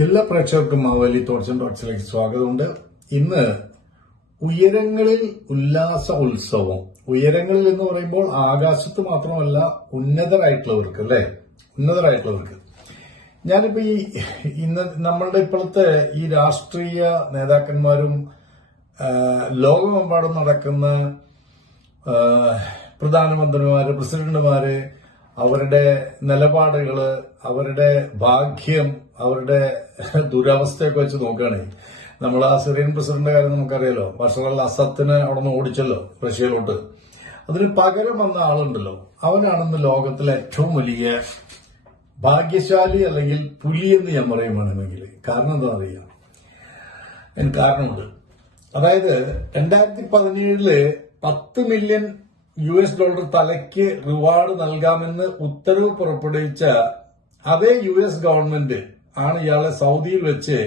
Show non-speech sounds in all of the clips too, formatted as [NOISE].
എല്ലാ പ്രേക്ഷകർക്കും മാവേലി തോട്ട്സ് ഡോട്ട്സിലേക്ക് സ്വാഗതമുണ്ട്. ഇന്ന് ഉയരങ്ങളിൽ ഉല്ലാസ ഉത്സവം. ഉയരങ്ങളിൽ എന്ന് പറയുമ്പോൾ ആകാശത്ത് മാത്രമല്ല ഉന്നതരായിട്ടുള്ളവർക്ക് അല്ലെ? ഉന്നതരായിട്ടുള്ളവർക്ക്. ഞാനിപ്പോ ഈ ഇന്ന് നമ്മളുടെ ഇപ്പോഴത്തെ ഈ രാഷ്ട്രീയ നേതാക്കന്മാരും ലോകമെമ്പാടും നടക്കുന്ന പ്രധാനമന്ത്രിമാര് പ്രസിഡന്റുമാര് അവരുടെ നിലപാടുകൾ അവരുടെ ഭാഗ്യം അവരുടെ ദുരവസ്ഥയൊക്കെ വെച്ച് നോക്കുകയാണെങ്കിൽ നമ്മൾ ആ സിറിയൻ പ്രസിഡന്റിന്റെ കാര്യം നമുക്കറിയാലോ. ബഷർ അൽ അസത്തിനെ അവിടെ നിന്ന് ഓടിച്ചല്ലോ റഷ്യയിലോട്ട്. അതിന് പകരം വന്ന ആളുണ്ടല്ലോ. അവനാണെന്ന് ലോകത്തിലെ ഏറ്റവും വലിയ ഭാഗ്യശാലി അല്ലെങ്കിൽ പുലി എന്ന് ഞാൻ പറയുകയാണെങ്കിൽ കാരണം എന്താ അറിയാം? അതിന് കാരണമുണ്ട്. അതായത് രണ്ടായിരത്തി പതിനേഴിൽ പത്ത് മില്യൺ യു എസ് ഡോളർ തലയ്ക്ക് റിവാർഡ് നൽകാമെന്ന് ഉത്തരവ് പുറപ്പെടുവിച്ച അതേ യു എസ് ഗവൺമെന്റ് ആണ് ഇയാളെ സൗദിയിൽ വെച്ച്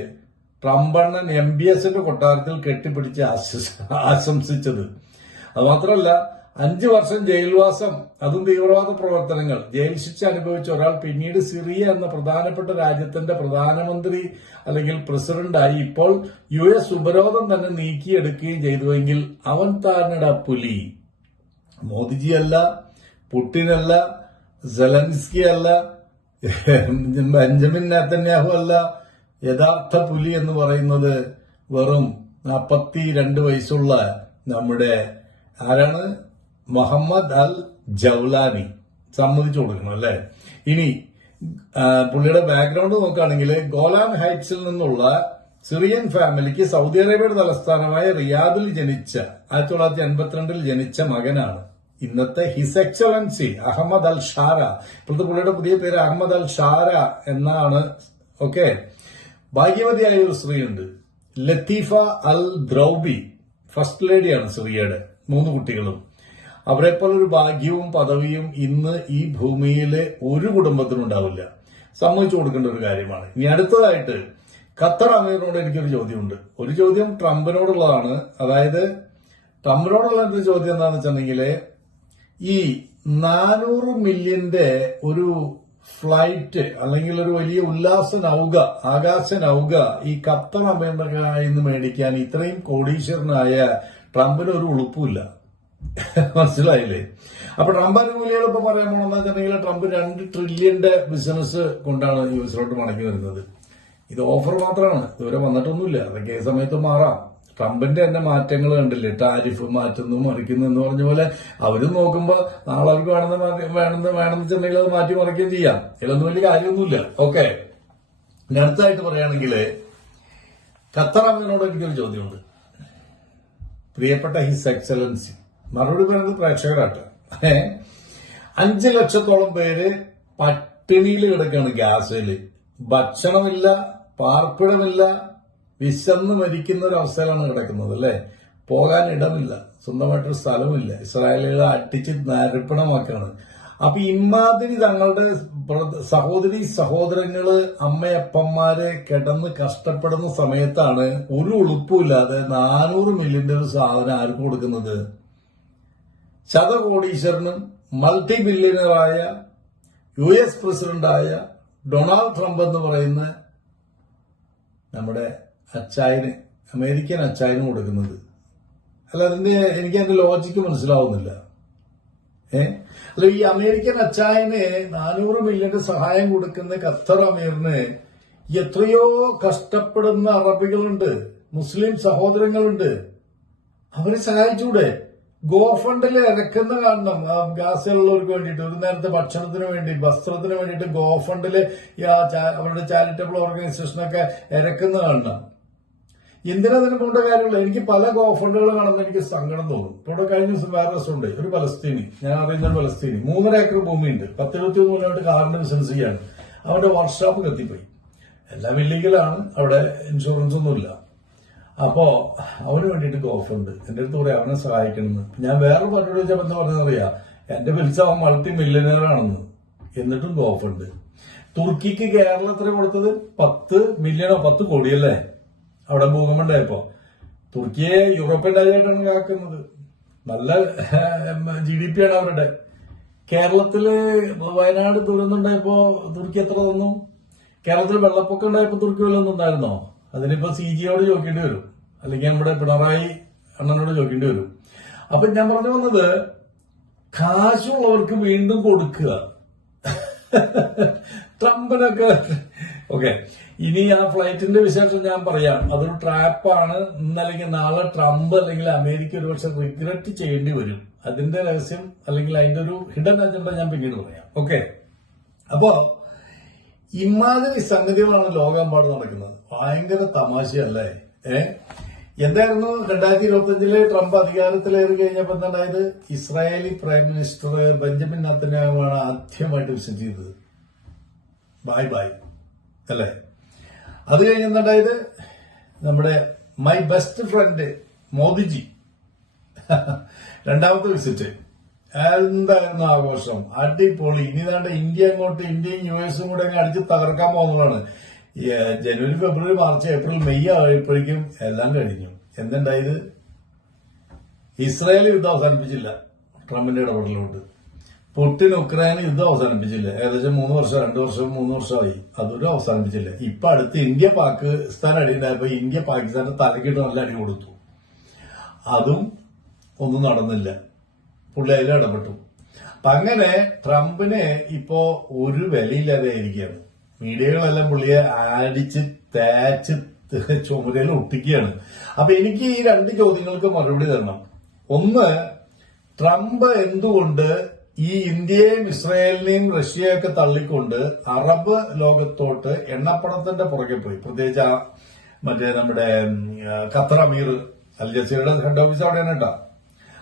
ട്രംപണ്ണൻ എം ബി എസിന്റെ കൊട്ടാരത്തിൽ കെട്ടിപ്പിടിച്ച് ആശംസ- ആശംസിച്ചത്. അത് മാത്രമല്ല അഞ്ചു വർഷം ജയിൽവാസം അതും തീവ്രവാദ പ്രവർത്തനങ്ങൾ ജയിൽ ശിക്ഷ അനുഭവിച്ച ഒരാൾ പിന്നീട് സിറിയ എന്ന പ്രധാനപ്പെട്ട രാജ്യത്തിന്റെ പ്രധാനമന്ത്രി അല്ലെങ്കിൽ പ്രസിഡന്റായി ഇപ്പോൾ യു എസ് ഉപരോധം തന്നെ നീക്കിയെടുക്കുകയും ചെയ്തുവെങ്കിൽ അവൻ താനട പുലി. മോദിജി അല്ല പുട്ടിനല്ല സെലൻസ്കി അല്ല ബെഞ്ചമിൻ നെത്തന്യാഹു അല്ല യഥാർത്ഥ പുലി എന്ന് പറയുന്നത് വെറും നാൽപ്പത്തി രണ്ട് വയസ്സുള്ള നമ്മുടെ ആരാണ്? മുഹമ്മദ് അൽ ജൗലാനി. സമ്മതിച്ചു കൊടുക്കണം അല്ലെ? ഇനി പുള്ളിയുടെ ബാക്ക്ഗ്രൗണ്ട് നോക്കുകയാണെങ്കിൽ ഗോലാൻ ഹൈറ്റ്സിൽ നിന്നുള്ള സിറിയൻ ഫാമിലിക്ക് സൗദി അറേബ്യയുടെ തലസ്ഥാനമായ റിയാദിൽ ജനിച്ച ആയിരത്തി തൊള്ളായിരത്തി എൺപത്തിരണ്ടിൽ ജനിച്ച മകനാണ്. ഇന്നത്തെ his excellency Ahmed al Sharaa. ഇപ്പോഴത്തെ പുള്ളിയുടെ പുതിയ പേര് അഹമ്മദ് അൽ ഷാര എന്നാണ്. ഓക്കെ? ഭാഗ്യവതിയായ ഒരു സ്ത്രീയുണ്ട്. ലത്തീഫ അൽ ദ്രൗബി. ഫസ്റ്റ് ലേഡിയാണ് സിറിയയുടെ മൂന്ന് കുട്ടികളും. അവരെ ഒരു ഭാഗ്യവും പദവിയും ഇന്ന് ഈ ഭൂമിയിലെ ഒരു കുടുംബത്തിനുണ്ടാവില്ല സമ്മതിച്ചു കൊടുക്കേണ്ട ഒരു കാര്യമാണ്. ഇനി അടുത്തതായിട്ട് ഖത്തർ അമീറിനോട് എനിക്കൊരു ചോദ്യമുണ്ട്. ഒരു ചോദ്യം ട്രംപിനോടുള്ളതാണ്. അതായത് ട്രംപിനോടുള്ള ഒരു ചോദ്യം എന്താണെന്ന് വെച്ചിട്ടുണ്ടെങ്കിൽ ഈ നാനൂറ് മില്യന്റെ ഒരു ഫ്ലൈറ്റ് അല്ലെങ്കിൽ ഒരു വലിയ ഉല്ലാസ നൗക ആകാശ നൗക ഈ ഖത്തർ അമേരിക്കയിൽ മേടിക്കാൻ ഇത്രയും കോടീശ്വരനായ ട്രംപിന് ഒരു ഉളുപ്പില്ല മനസ്സിലായില്ലേ? അപ്പൊ ട്രംപ് അനുകൂലികൾ ഇപ്പൊ പറയാൻ പോണെന്ന് വെച്ചിട്ടുണ്ടെങ്കിൽ ട്രംപ് രണ്ട് ട്രില്യന്റെ ബിസിനസ് കൊണ്ടാണ് യു എസിലോട്ട് മടങ്ങി വരുന്നത്. ഇത് ഓഫർ മാത്രമാണ് ഇതുവരെ വന്നിട്ടൊന്നുമില്ല. അതൊക്കെ ഏത് സമയത്ത് മാറാം. ട്രംപിന്റെ തന്നെ മാറ്റങ്ങൾ കണ്ടില്ലേ? ടാരിഫ് മാറ്റുന്നു മറിക്കുന്നു എന്ന് പറഞ്ഞ പോലെ അവരും നോക്കുമ്പോ നാളെ അവർക്ക് വേണമെന്ന് വേണമെന്ന് വേണമെന്ന് വെച്ചിട്ടുണ്ടെങ്കിൽ അത് മാറ്റി മറിക്കുകയും ചെയ്യാം. ഇതിലൊന്നും വലിയ കാര്യമൊന്നുമില്ല. ഓക്കെ. അടുത്തായിട്ട് പറയുകയാണെങ്കിൽ ഖത്തർ അമ്മനോട് എനിക്കൊരു ചോദ്യമുണ്ട്. പ്രിയപ്പെട്ട ഹിസ് എക്സലൻസി മറുപടി പറയുന്നത് പ്രേക്ഷകരാട്ട്? അഞ്ച് ലക്ഷത്തോളം പേര് പട്ടിണിയിൽ കിടക്കുകയാണ് ഗ്യാസിൽ. ഭക്ഷണമില്ല പാർപ്പിടമില്ല വിശന്ന് മരിക്കുന്ന ഒരു അവസ്ഥയിലാണ് കിടക്കുന്നത് അല്ലേ? പോകാൻ ഇടമില്ല സ്വന്തമായിട്ടൊരു സ്ഥലമില്ല ഇസ്രായേലുകളെ അട്ടിച്ച് നരപ്പണമാക്കാണ് അപ്പൊ ഇമാതിരി തങ്ങളുടെ സഹോദരി സഹോദരങ്ങൾ അമ്മയപ്പന്മാരെ കിടന്ന് കഷ്ടപ്പെടുന്ന സമയത്താണ് ഒരു ഉളുപ്പുമില്ലാതെ നാനൂറ് മില്യന്റെ ഒരു സാധനം ആർക്കും കൊടുക്കുന്നത്? ശതകോടീശ്വരനും മൾട്ടി ബില്യണറായ യു എസ് പ്രസിഡന്റായ ഡൊണാൾഡ് ട്രംപ് എന്ന് പറയുന്ന നമ്മുടെ അച്ചായന് അമേരിക്കൻ അച്ചായന് കൊടുക്കുന്നത്. അല്ല അതിന്റെ എനിക്ക് അതിന്റെ ലോജിക്ക് മനസ്സിലാവുന്നില്ല. ഏ? അല്ല ഈ അമേരിക്കൻ അച്ചായന് നാനൂറ് മില്യന്റെ സഹായം കൊടുക്കുന്ന ഖത്തർ അമീറിന് എത്രയോ കഷ്ടപ്പെടുന്ന അറബികളുണ്ട് മുസ്ലിം സഹോദരങ്ങളുണ്ട്. അവരെ സഹായിച്ചൂടെ? ഗോ ഫണ്ടിൽ ഇറക്കുന്ന കാണണം. ആ ഗാസയിലുള്ളവർക്ക് വേണ്ടിയിട്ട്. ഒരു നേരത്തെ ഭക്ഷണത്തിന് വേണ്ടി വസ്ത്രത്തിന് വേണ്ടിയിട്ട് ഗോ ഫണ്ടിൽ അവരുടെ ചാരിറ്റബിൾ ഓർഗനൈസേഷനൊക്കെ ഇറക്കുന്ന കാണണം. എന്തിനാ അതിന് പോകേണ്ട കാര്യമുള്ള എനിക്ക് പല ഗോഫണ്ടുകൾ കാണുന്ന എനിക്ക് സങ്കടം തോന്നും. ഇവിടെ കഴിഞ്ഞ ദിവസം വേറെ രസമുണ്ട്. ഒരു പലസ്തീനി. ഞാൻ അറിയുന്ന പലസ്തീനി. മൂന്നര ഏക്കർ ഭൂമിയുണ്ട്. പത്തിരുപത്തി മൂന്ന് കൊല്ലമായിട്ട് കാറിന്റെ ബിസിനസ് ചെയ്യാണ്. അവരുടെ വർക്ക്ഷോപ്പ് കത്തിപ്പോയി. എല്ലാം ഇല്ലീഗലാണ്. അവിടെ ഇൻഷുറൻസ് ഒന്നുമില്ല. അപ്പോ അവന് വേണ്ടിയിട്ട് ഗോഫുണ്ട് എന്റെ അടുത്ത് കൂടെ അവനെ സഹായിക്കണമെന്ന്. ഞാൻ വേറെ പലരോട് വെച്ചപ്പോ എന്താ പറഞ്ഞറിയാ എന്റെ വിളിച്ച അവൻ മൾട്ടി മില്യനറാണെന്ന് എന്നിട്ടും ഉണ്ട്. തുർക്കിക്ക് കേരളത്തിന് കൊടുത്തത്? പത്ത് മില്യണോ പത്ത് കോടിയല്ലേ? അവിടെ ഭൂകമ്പം ഉണ്ടായപ്പോ തുർക്കിയെ യൂറോപ്യൻ രാജ്യമായിട്ടാണ് കാക്കുന്നത് നല്ല ജി ഡി പി ആണ് അവരുടെ. കേരളത്തിൽ വയനാട് ദുരന്തം ഉണ്ടായപ്പോ തുർക്കി എത്ര തന്നു? കേരളത്തിൽ വെള്ളപ്പൊക്കം ഉണ്ടായപ്പോ തുർക്കി വല്ലതും ഉണ്ടായിരുന്നോ അതിനിപ്പോ സി ജിയോട് ചോദിക്കേണ്ടി വരും. അല്ലെങ്കിൽ നമ്മുടെ പിണറായി അണ്ണനോട് ചോദിക്കേണ്ടി വരും. അപ്പൊ ഞാൻ പറഞ്ഞു വന്നത് കാശുള്ളവർക്ക് വീണ്ടും കൊടുക്കുക. ട്രംപിനൊക്കെ ഓക്കെ. ഇനി ആ ഫ്ലൈറ്റിന്റെ വിശേഷം ഞാൻ പറയാം. അതൊരു ട്രാപ്പാണ്. ഇന്നല്ലെങ്കിൽ നാളെ ട്രംപ് അല്ലെങ്കിൽ അമേരിക്ക ഒരു പക്ഷെ റിഗ്രറ്റ് ചെയ്യേണ്ടി വരും. അതിന്റെ രഹസ്യം അല്ലെങ്കിൽ അതിന്റെ ഒരു ഹിഡൻ അജണ്ട ഞാൻ പിന്നീട് പറയാം. ഓക്കെ. അപ്പോ ഇമാതിരി സംഗതികളാണ് ലോകമെമ്പാട് നടക്കുന്നത്. ഭയങ്കര തമാശയല്ലേ? ഏ? എന്തായിരുന്നു? രണ്ടായിരത്തി ഇരുപത്തി ട്രംപ് അധികാരത്തിലേറി കഴിഞ്ഞപ്പോൾ എന്തായത് ഇസ്രായേലി പ്രൈം മിനിസ്റ്റർ ബെഞ്ചമിൻ നത്തനാവുമാണ് ആദ്യമായിട്ട് വിസിറ്റ് ചെയ്തത്. ബായ് ബായ് അല്ലേ? അത് കഴിഞ്ഞുണ്ടായത് നമ്മുടെ മൈ ബെസ്റ്റ് ഫ്രണ്ട് മോദിജി. രണ്ടാമത്തെ വിസിറ്റ്. എന്തായിരുന്നു ആഘോഷം? അടിപൊളി. ഇനി താണ്ട് ഇന്ത്യ അങ്ങോട്ട് ഇന്ത്യയും യു എസും കൂടെ അങ്ങ് അടിച്ച് തകർക്കാൻ പോകുന്നതാണ്. ജനുവരി ഫെബ്രുവരി മാർച്ച് ഏപ്രിൽ മെയ് ആയപ്പോഴേക്കും എല്ലാം കഴിഞ്ഞു. എന്തുണ്ടായത്? ഇസ്രായേൽ യുദ്ധം അവസാനിപ്പിച്ചില്ല. ട്രംപിന്റെ ഇടപെടലുകൊണ്ട്. പുട്ടിൻ ഉക്രൈൻ യുദ്ധം അവസാനിപ്പിച്ചില്ല. ഏകദേശം മൂന്ന് വർഷം രണ്ടു വർഷം മൂന്ന് വർഷമായി. അതൊരു അവസാനിപ്പിച്ചില്ല. ഇപ്പൊ അടുത്ത് ഇന്ത്യ പാകിസ്ഥാൻ അടി ഉണ്ടായപ്പോ ഇന്ത്യ പാകിസ്ഥാന്റെ തലക്കിട്ട് നല്ല അടി കൊടുത്തു. അതും ഒന്നും നടന്നില്ല. പുള്ളി അതിൽ ഇടപെട്ടു. അപ്പൊ അങ്ങനെ ട്രംപിന് ഇപ്പോ ഒരു വിലയില്ലാതെ ആയിരിക്കുകയാണ് മീഡിയകളെല്ലാം പുള്ളിയെ അടിച്ച് തേച്ച് [LAUGHS] ചുമരയിൽ ഒട്ടിക്കുകയാണ്. അപ്പൊ എനിക്ക് ഈ രണ്ട് ചോദ്യങ്ങൾക്ക് മറുപടി തരണം. ഒന്ന് ട്രംപ് എന്തുകൊണ്ട് ഈ ഇന്ത്യയെയും ഇസ്രായേലിനെയും റഷ്യയൊക്കെ തള്ളിക്കൊണ്ട് അറബ് ലോകത്തോട്ട് എണ്ണപ്പണത്തിന്റെ പുറകെ പോയി. പ്രത്യേകിച്ച് ആ മറ്റേ നമ്മുടെ ഖത്തർ അമീർ അൽ ജസീറയുടെ ഹെഡ് ഓഫീസ് അവിടെയാണ് കേട്ടോ.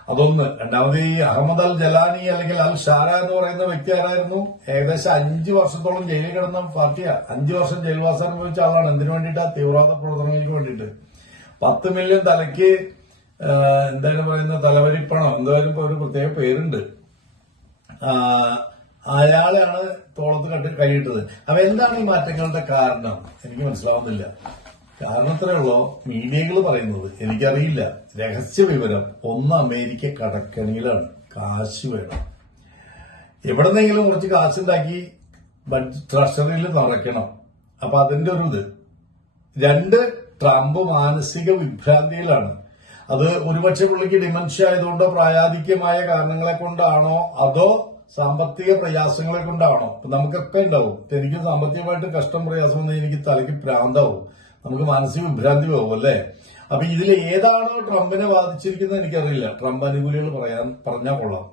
അതൊന്ന്. രണ്ടാമത് ഈ അഹമ്മദ് അൽ ജലാനി അല്ലെങ്കിൽ അൽ ഷാര എന്ന് പറയുന്ന വ്യക്തി ആരായിരുന്നു? ഏകദേശം അഞ്ചു വർഷത്തോളം ജയിലിൽ കിടന്ന പാർട്ടിയാ. അഞ്ചു വർഷം ജയിൽവാസം അനുഭവിച്ച ആളാണ്. എന്തിനു വേണ്ടിയിട്ടാ? തീവ്രവാദ പ്രവർത്തനങ്ങൾക്ക് വേണ്ടിയിട്ട്. പത്ത് മില്യൺ തലയ്ക്ക് എന്താണ് പറയുന്ന തലവരിപ്പണം? എന്തായാലും ഒരു പ്രത്യേക പേരുണ്ട്. അയാളെയാണ് തോളത്ത് കട്ടി കൈയിട്ടത്. അപ്പൊ എന്താണ് ഈ മാറ്റങ്ങളുടെ കാരണം? എനിക്ക് മനസ്സിലാവുന്നില്ല. കാരണം ഇത്രയേ ഉള്ളൂ മീഡിയകൾ പറയുന്നത് എനിക്കറിയില്ല. രഹസ്യ വിവരം ഒന്ന് അമേരിക്ക കടക്കണിയിലാണ്. കാശ് വേണം. എവിടെന്നെങ്കിലും കുറച്ച് കാശുണ്ടാക്കി ബഡ്ജറ്റ് ട്രഷറിയിൽ നിറയ്ക്കണം. അപ്പൊ അതിന്റെ ഒരു ഇത്. രണ്ട് ട്രംപ് മാനസിക വിഭ്രാന്തിയിലാണ്. അത് ഒരുപക്ഷെ പുള്ളിക്ക് ഡിമൻഷ്യ ആയതുകൊണ്ടോ പ്രായാധിക്യമായ കാരണങ്ങളെ കൊണ്ടാണോ അതോ സാമ്പത്തിക പ്രയാസങ്ങളെ കൊണ്ടാണോ? നമുക്കൊക്കെ ഉണ്ടാവും. എനിക്ക് സാമ്പത്തികമായിട്ട് കഷ്ടം പ്രയാസം വന്നാൽ എനിക്ക് തലയ്ക്ക് ഭ്രാന്താവും നമുക്ക് മാനസിക വിഭ്രാന്തി പോകും അല്ലേ? അപ്പൊ ഇതിൽ ഏതാണോ ട്രംപിനെ ബാധിച്ചിരിക്കുന്നത് എനിക്കറിയില്ല. ട്രംപ് അനുകൂലികൾ പറയാൻ പറഞ്ഞാൽ കൊള്ളാം.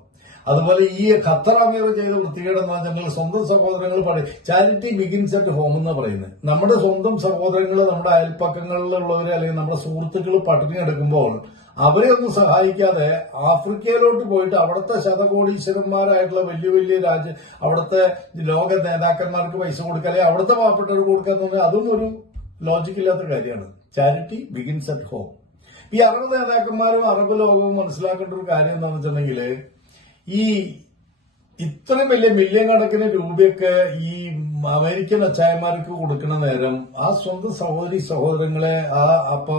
അതുപോലെ ഈ ഖത്തർ അമീർ ചെയ്ത വൃത്തികേട് എന്ന് പറഞ്ഞാൽ സ്വന്തം സഹോദരങ്ങൾ പറയും. ചാരിറ്റി ബിഗിൻസ് അറ്റ് ഹോം എന്ന് പറയുന്നത്. നമ്മുടെ സ്വന്തം സഹോദരങ്ങൾ നമ്മുടെ അയൽപ്പക്കങ്ങളിലുള്ളവരെ അല്ലെങ്കിൽ നമ്മുടെ സുഹൃത്തുക്കൾ പട്ടിണി എടുക്കുമ്പോൾ അവരെ ഒന്നും സഹായിക്കാതെ ആഫ്രിക്കയിലോട്ട് പോയിട്ട് അവിടുത്തെ ശതകോടീശ്വരന്മാരായിട്ടുള്ള വലിയ വലിയ രാജ്യ അവിടുത്തെ ലോക നേതാക്കന്മാർക്ക് പൈസ കൊടുക്കുക അല്ലെങ്കിൽ അവിടുത്തെ പാവപ്പെട്ടവർക്ക് കൊടുക്കുക എന്ന് പറഞ്ഞാൽ അതും ഒരു ലോജിക്കില്ലാത്ത കാര്യമാണ്. ചാരിറ്റി ബിഗിൻസ് അറ്റ് ഹോം ഈ അറബ് നേതാക്കന്മാരും അറബ് ലോകവും മനസ്സിലാക്കേണ്ട ഒരു കാര്യം എന്താണെന്ന് വെച്ചിട്ടുണ്ടെങ്കിൽ ഈ ഇത്രയും വലിയ മില്യൺ കണക്കിന് രൂപയൊക്കെ ഈ അമേരിക്കൻ അച്ചായന്മാർക്ക് കൊടുക്കുന്ന നേരം ആ സ്വന്തം സഹോദരി സഹോദരങ്ങളെ ആ അപ്പ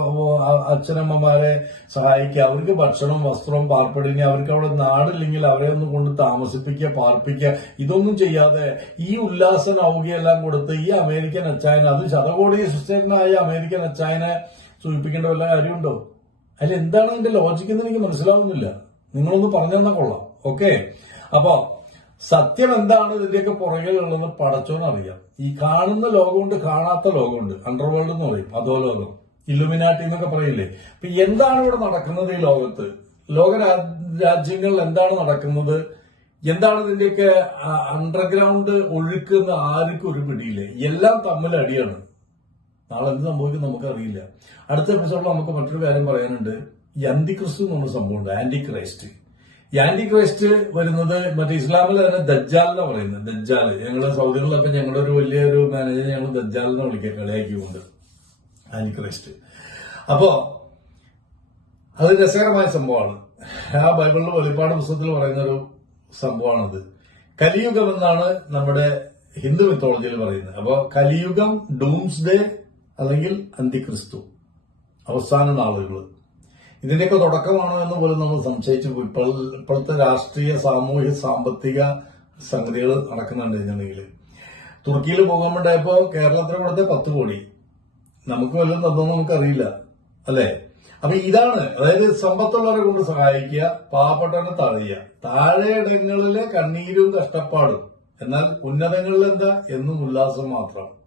അച്ഛനമ്മമാരെ സഹായിക്കുക. അവർക്ക് ഭക്ഷണം വസ്ത്രം പാർപ്പിടിക്കുക അവർക്ക് അവിടെ നാടില്ലെങ്കിൽ അവരെ ഒന്ന് കൊണ്ട് താമസിപ്പിക്കുക പാർപ്പിക്കുക. ഇതൊന്നും ചെയ്യാതെ ഈ ഉല്ലാസ നൗകയെല്ലാം കൊടുത്ത് ഈ അമേരിക്കൻ അച്ചായന അത് ശതകോടി സുസ്ഥേനായ അമേരിക്കൻ അച്ചായനെ സൂചിപ്പിക്കേണ്ട വല്ല കാര്യമുണ്ടോ? അതിൽ എന്താണ് അതിന്റെ ലോജിക്ക് എന്ന് എനിക്ക് മനസ്സിലാവുന്നില്ല. നിങ്ങളൊന്ന് പറഞ്ഞു തന്നാൽ കൊള്ളാം. ഓക്കെ അപ്പോ സത്യം എന്താണ് ഇതിന്റെയൊക്കെ പുറകിലുള്ളത് പടച്ചോന്നറിയാം ഈ കാണുന്ന ലോകമുണ്ട് കാണാത്ത ലോകമുണ്ട്. അണ്ടർവേൾഡ് എന്ന് പറയും അതോ ലോകം ഇലുമിനാട്ടി എന്നൊക്കെ പറയില്ലേ? അപ്പൊ എന്താണ് ഇവിടെ നടക്കുന്നത് ഈ ലോകത്ത്? ലോക രാജ്യങ്ങളിൽ എന്താണ് നടക്കുന്നത്? എന്താണ് ഇതിന്റെയൊക്കെ അണ്ടർഗ്രൗണ്ട് ഒഴുക്ക് എന്ന് ആർക്കും ഒരു പിടിയില്ലേ. എല്ലാം തമ്മിൽ അടിയാണ്. നാളെ എന്ത് സംഭവിക്കും നമുക്കറിയില്ല. അടുത്ത എപ്പിസോഡിൽ നമുക്ക് മറ്റൊരു കാര്യം പറയാനുണ്ട്. ഈ അന്തിക്രിസ്തു എന്ന് പറഞ്ഞ സംഭവമുണ്ട് ആന്റി ക്രൈസ്റ്റ് ഈ ആന്റി ക്രൈസ്റ്റ് വരുന്നത് മറ്റേ ഇസ്ലാമിൽ തന്നെ ദജ്ജാൽ എന്ന് പറയുന്നത്. ദജ്ജാൽ. ഞങ്ങളെ സൗദികളിലൊക്കെ ഞങ്ങളുടെ ഒരു വലിയൊരു മാനേജർ ഞങ്ങൾ ദജ്ജാൽ എന്ന് വിളിക്കുക കളിയാക്കിക്കൊണ്ട്. ആന്റി ക്രൈസ്റ്റ് അപ്പോ അത് രസകരമായ സംഭവമാണ്. ആ ബൈബിളിൽ വെളിപ്പാട് പുസ്തകത്തിൽ പറയുന്ന ഒരു സംഭവമാണത്. കലിയുഗം എന്നാണ് നമ്മുടെ ഹിന്ദു മിത്തോളജിയിൽ പറയുന്നത്. അപ്പോ കലിയുഗം ഡൂംസ് ഡേ അല്ലെങ്കിൽ അന്തിക്രിസ്തു. അവസാന നാളുകൾ ഇതിന്റെയൊക്കെ തുടക്കമാണോ എന്ന് പോലും നമ്മൾ സംശയിച്ചു. പോയി ഇപ്പോൾ ഇപ്പോഴത്തെ രാഷ്ട്രീയ സാമൂഹ്യ സാമ്പത്തിക സംഗതികൾ നടക്കുന്നുണ്ട് ഇതിനുണ്ടെങ്കിൽ തുർക്കിയിൽ പോകാൻ വേണ്ടിയപ്പോൾ കേരളത്തിന് കൊടുത്ത പത്ത് കോടി. നമുക്ക് വല്ലതും തന്നോ നമുക്കറിയില്ല അല്ലേ? അപ്പൊ ഇതാണ് അതായത് സമ്പത്തുള്ളവരെ കൊണ്ട് സഹായിക്കുക പാവപ്പെട്ടവനെ തഴയുക താഴെയിടങ്ങളിലെ കണ്ണീരും കഷ്ടപ്പാടും. എന്നാൽ ഉന്നതങ്ങളിൽ എന്താ? എന്നും ഉല്ലാസം മാത്രം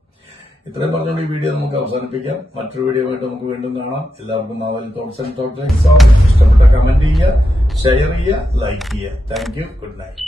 ഇത്രയും പറഞ്ഞുകൊണ്ട് ഈ വീഡിയോ നമുക്ക് അവസാനിപ്പിക്കാം. മറ്റൊരു വീഡിയോ ആയിട്ട് നമുക്ക് വീണ്ടും കാണാം. എല്ലാവർക്കും നാവൽ തോട്ട്സ് ആൻഡ് തോട്ട്സ് ഇഷ്ടപ്പെട്ട കമന്റ് ചെയ്യുക ഷെയർ ചെയ്യുക ലൈക്ക് ചെയ്യുക. Thank you good night